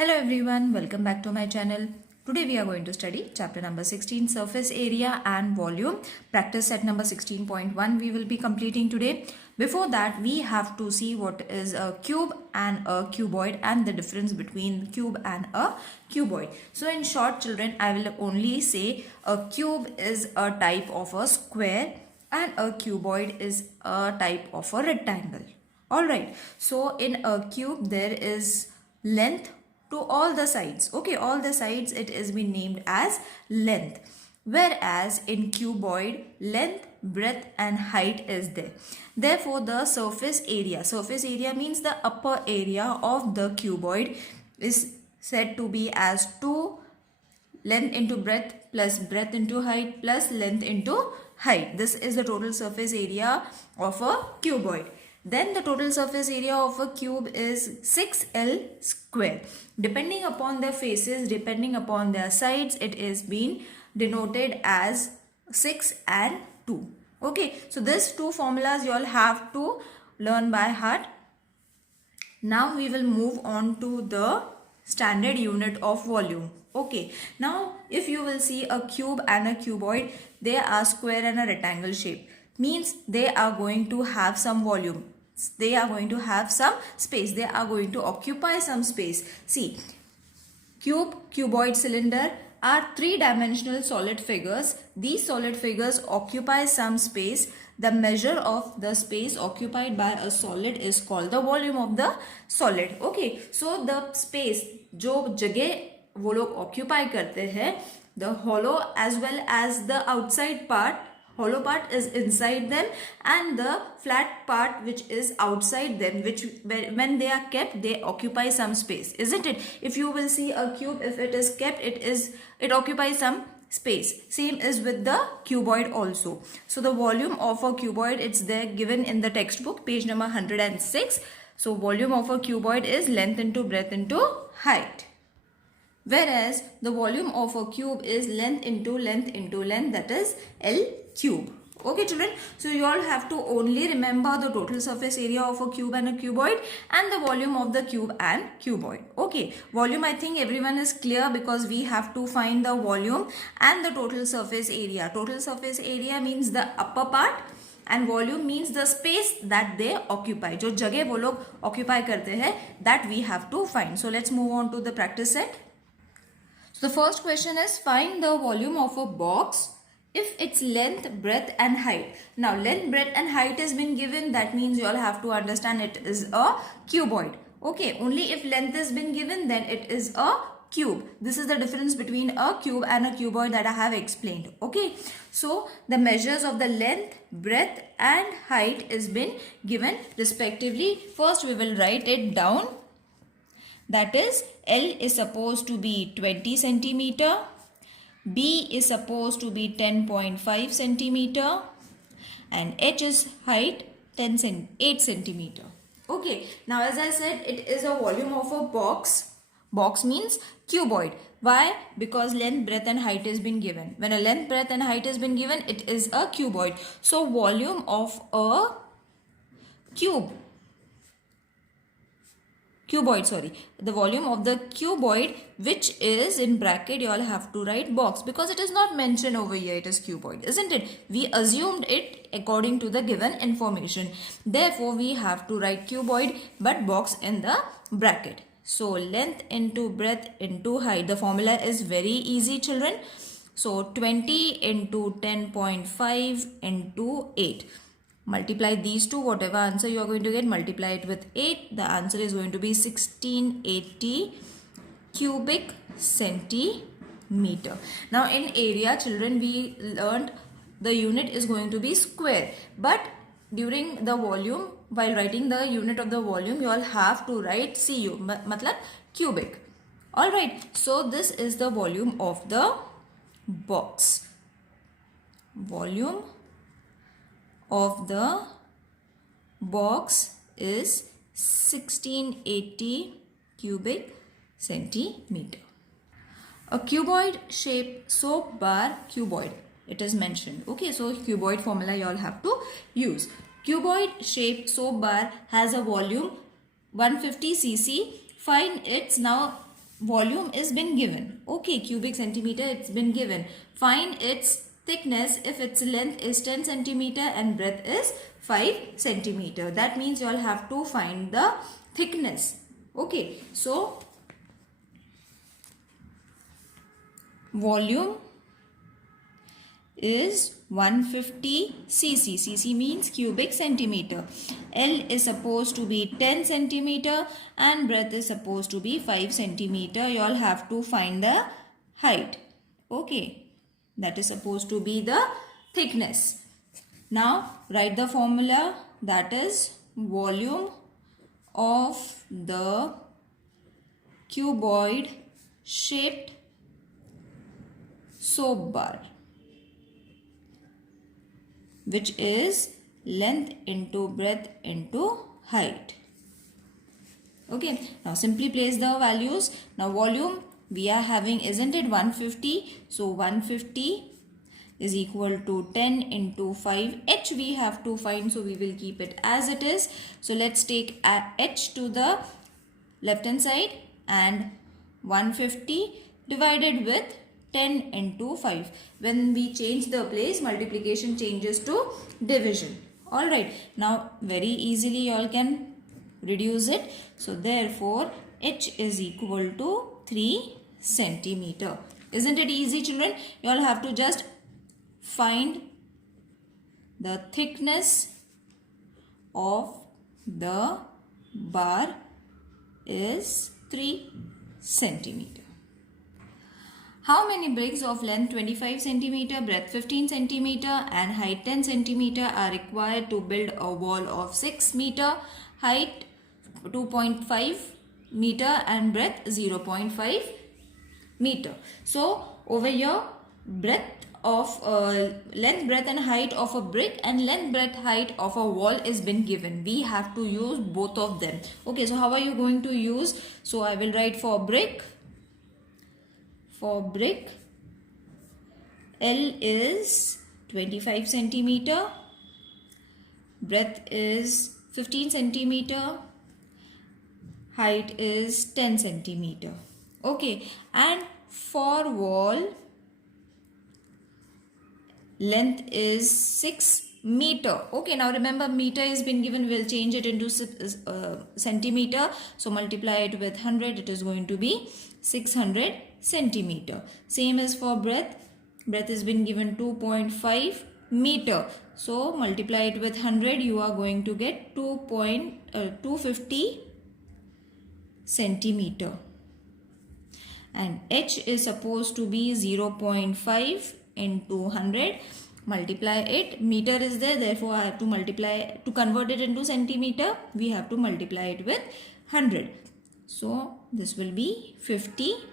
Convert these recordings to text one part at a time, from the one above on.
Hello everyone, welcome back to my channel. Today we are going to study chapter number 16, surface area and volume. Practice set number 16.1 we will be completing today. Before that, we have to see what is a cube and a cuboid and the difference between cube and a cuboid. So in short children, I will only say a cube is a type of a square and a cuboid is a type of a rectangle. Alright, so in a cube there is length to all the sides. Okay, all the sides it is been named as length. Whereas in cuboid, length, breadth and height is there. Therefore, the surface area means the upper area of the cuboid is said to be as 2 length into breadth plus breadth into height plus length into height. This is the total surface area of a cuboid. Then the total surface area of a cube is 6L square. Depending upon their faces, depending upon their sides, it is being denoted as 6 and 2. Okay, so these two formulas you all have to learn by heart. Now we will move on to the standard unit of volume. Okay, now if you will see a cube and a cuboid, they are square and a rectangle shape. Means they are going to have some volume. They are going to have some space. They are going to occupy some space. See, cube, cuboid, cylinder are three-dimensional solid figures. These solid figures occupy some space. The measure of the space occupied by a solid is called the volume of the solid. Okay, so the space जो जगह वो लोग occupy करते हैं, the hollow as well as the outside part, hollow part is inside them and the flat part which is outside them, which when they are kept they occupy some space, isn't it? If you will see a cube, if it is kept, it occupies some space. Same is with the cuboid also. So the volume of a cuboid, it's there given in the textbook, page number 106. So volume of a cuboid is length into breadth into height. Whereas the volume of a cube is length into length, that is L cube. Okay children, so you all have to only remember the total surface area of a cube and a cuboid and the volume of the cube and cuboid. Okay, volume I think everyone is clear because we have to find the volume and the total surface area. Total surface area means the upper part and volume means the space that they occupy. जो जगह वो लोग occupy करते हैं, that we have to find. So let's move on to the practice set. So the first question is find the volume of a box if its length, breadth and height. Now length, breadth and height has been given. That means you all have to understand it is a cuboid. Okay, only if length has been given then it is a cube. This is the difference between a cube and a cuboid that I have explained. Okay, so the measures of the length, breadth and height is been given respectively. First we will write it down. That is, L is supposed to be 20 centimeter, B is supposed to be 10.5 centimeter and H is height 8 centimeter. Okay, now as I said, it is a volume of a box. Box means cuboid. Why? Because length, breadth and height has been given. When a length, breadth and height has been given, it is a cuboid. So volume of a the volume of the cuboid, which is in bracket, you all have to write box because it is not mentioned over here, it is cuboid, isn't it? We assumed it according to the given information. Therefore, we have to write cuboid but box in the bracket. So length into breadth into height. The formula is very easy children. So 20 into 10.5 into 8. Multiply these two, whatever answer you are going to get, multiply it with 8. The answer is going to be 1680 cubic centimeter. Now in area children, we learned the unit is going to be square. But during the volume, while writing the unit of the volume, you all have to write CU, matlab cubic. Alright, so this is the volume of the box. Volume of the box is 1680 cubic centimeter. A cuboid shaped soap bar, cuboid, it is mentioned. Okay, so cuboid formula you all have to use. Cuboid shaped soap bar has a volume 150 cc. Find its, now volume is been given. Okay, cubic centimeter, it's been given. Find its thickness if its length is 10 centimeter and breadth is 5 centimeter. That means you all have to find the thickness. Okay, so volume is 150 cc. Cc means cubic centimeter. L is supposed to be 10 centimeter and breadth is supposed to be 5 centimeter. You all have to find the height. Okay, that is supposed to be the thickness. Now write the formula, that is volume of the cuboid shaped soap bar, which is length into breadth into height. Okay, now simply place the values. Now volume we are having, isn't it, 150? So 150 is equal to 10 into 5. H we have to find, so we will keep it as it is. So let's take H to the left hand side, and 150 divided with 10 into 5. When we change the place, multiplication changes to division. Alright, now very easily you all can reduce it. So therefore H is equal to 3 centimeter. Isn't it easy, children? You all have to just find the thickness of the bar is 3 centimeter. How many bricks of length 25 centimeter, breadth 15 centimeter and height 10 centimeter are required to build a wall of 6 meter, height 2.5 meter and breadth 0.5 meter? So over here, breadth of length, breadth and height of a brick and length, breadth, height of a wall is been given. We have to use both of them. Okay, so how are you going to use? So I will write for brick. For brick, L is 25 centimeter, breadth is 15 centimeter, height is 10 centimeter. Okay, and for wall, length is 6 meter. Okay, now remember meter has been given, we'll change it into centimeter. So multiply it with 100, it is going to be 600 centimeter. Same as for breadth. Breadth has been given 2.5 meter. So multiply it with 100, you are going to get 250 centimeter. And H is supposed to be 0.5 into 100. Multiply it. Meter is there, therefore I have to multiply. To convert it into centimeter, we have to multiply it with 100. So this will be 50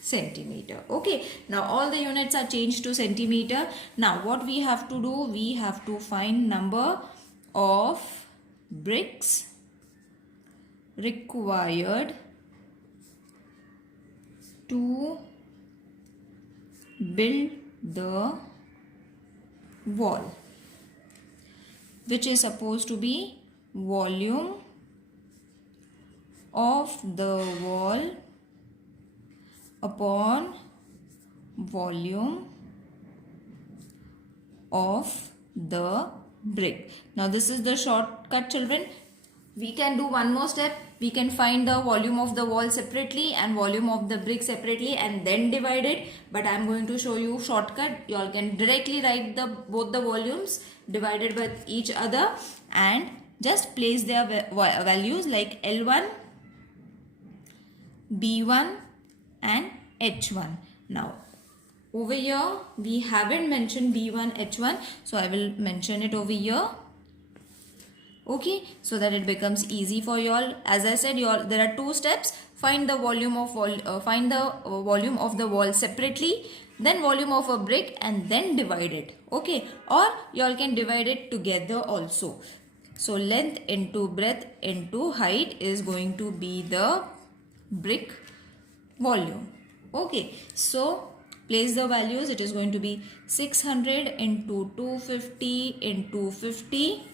centimeter. Okay, now all the units are changed to centimeter. Now what we have to do, we have to find number of bricks required to build the wall, which is supposed to be volume of the wall upon volume of the brick. Now this is the shortcut, children. We can do one more step. We can find the volume of the wall separately and volume of the brick separately and then divide it. But I am going to show you shortcut. You all can directly write both the volumes divided by each other and just place their values like L1, B1 and H1. Now over here we haven't mentioned B1, H1, so I will mention it over here. Okay, so that it becomes easy for you all. As I said, there are two steps. Find the volume of volume of the wall separately, then volume of a brick, and then divide it. Okay, or you all can divide it together also. So length into breadth into height is going to be the brick volume. Okay, so place the values. It is going to be 600 into 250 into 50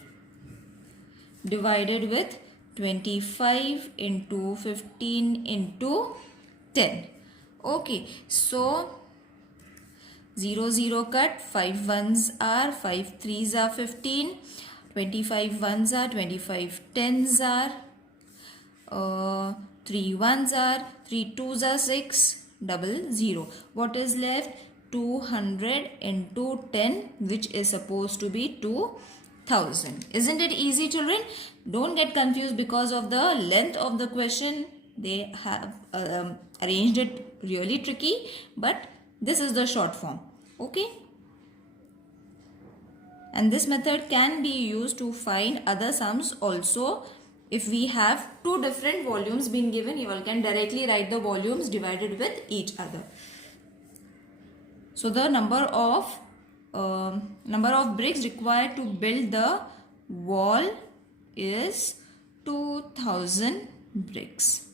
divided with 25 into 15 into 10. Okay, so 0 0 cut, 5 ones are, 5 threes are 15, 25 ones are, 25 tens are, 3 ones are, 3 twos are 6, double 0. What is left? 200 into 10, which is supposed to be 2000. Isn't it easy, children? Don't get confused because of the length of the question. They have arranged it really tricky, but this is the short form. Okay? And this method can be used to find other sums also. If we have two different volumes being given, you all can directly write the volumes divided with each other. So the number of bricks required to build the wall is 2000 bricks.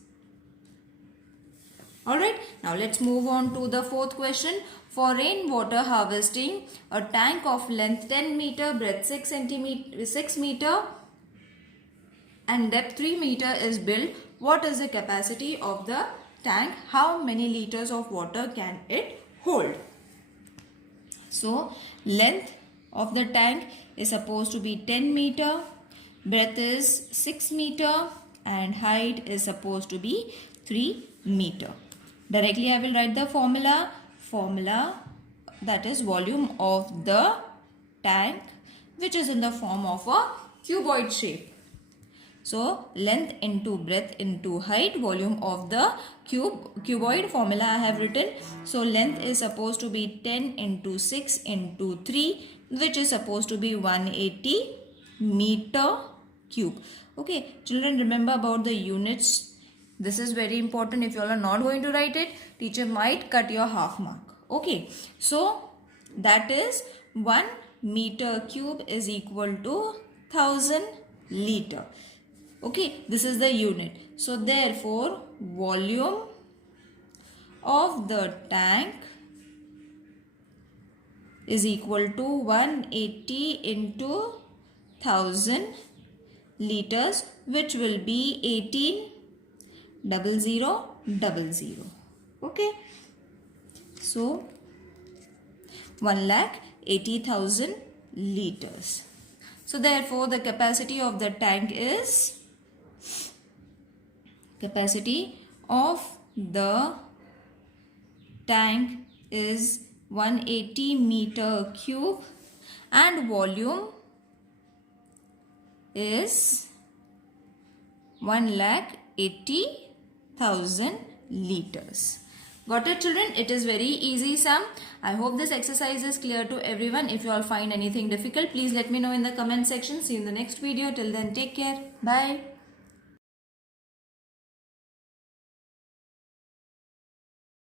Alright, now let's move on to the fourth question. For rainwater harvesting, a tank of length 10 meter, breadth 6 meter and depth 3 meter is built. What is the capacity of the tank? How many liters of water can it hold? So, length of the tank is supposed to be 10 meter, breadth is 6 meter and height is supposed to be 3 meter. Directly I will write the formula that is volume of the tank, which is in the form of a cuboid shape. So length into breadth into height, volume of the cuboid formula I have written. So length is supposed to be 10 into 6 into 3, which is supposed to be 180 meter cube. Okay, children, remember about the units. This is very important. If you all are not going to write it, teacher might cut your half mark. Okay, so that is 1 meter cube is equal to 1000 liter. Okay, this is the unit. So therefore, volume of the tank is equal to 180 into 1000 liters, which will be 18,000,000. Okay, so 1,80,000 liters. So therefore, the capacity of the tank is 180 meter cube and volume is 1,80,000 liters. Got it, children? It is very easy sum. I hope this exercise is clear to everyone. If you all find anything difficult, please let me know in the comment section. See you in the next video. Till then, take care. Bye.